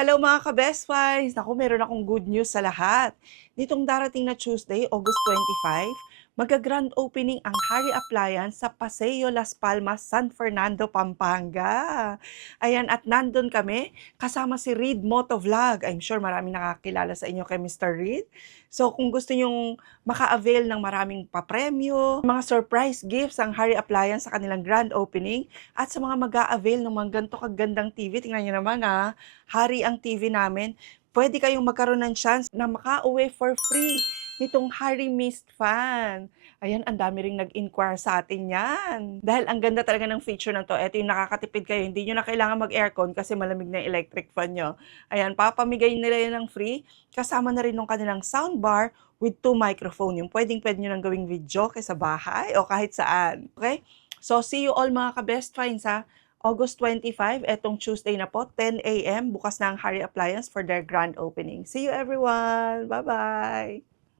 Hello mga ka-best finds! Naku, meron akong good news sa lahat. Nitong darating na Tuesday, August 25, mag-grand opening ang Hari Appliance sa Paseo Las Palmas, San Fernando, Pampanga. Ayan, at nandun kami kasama si Reed Motovlog. I'm sure maraming nakakilala sa inyo kay Mr. Reed. So kung gusto nyong maka-avail ng maraming papremyo, mga surprise gifts ang Hari Appliance sa kanilang grand opening, at sa mga mag-a-avail ng mga ganito kagandang TV, tingnan nyo naman Hari ang TV namin, pwede kayong magkaroon ng chance na makauwi for free nitong Hari Mist Fan. Ayan, ang dami ring nag-inquire sa atin yan. Dahil ang ganda talaga ng feature na to, eto yung nakakatipid kayo, hindi nyo na kailangan mag-aircon kasi malamig na yung electric fan nyo. Ayan, papamigay nila yan ng free, kasama na rin ng kanilang soundbar with 2 microphone. Yung pwedeng-pwede nyo nang gawing video sa bahay o kahit saan. Okay? So, see you all mga ka-best finds August 25, etong Tuesday na po, 10 a.m. bukas na ang Hari Appliance for their grand opening. See you everyone! Bye-bye!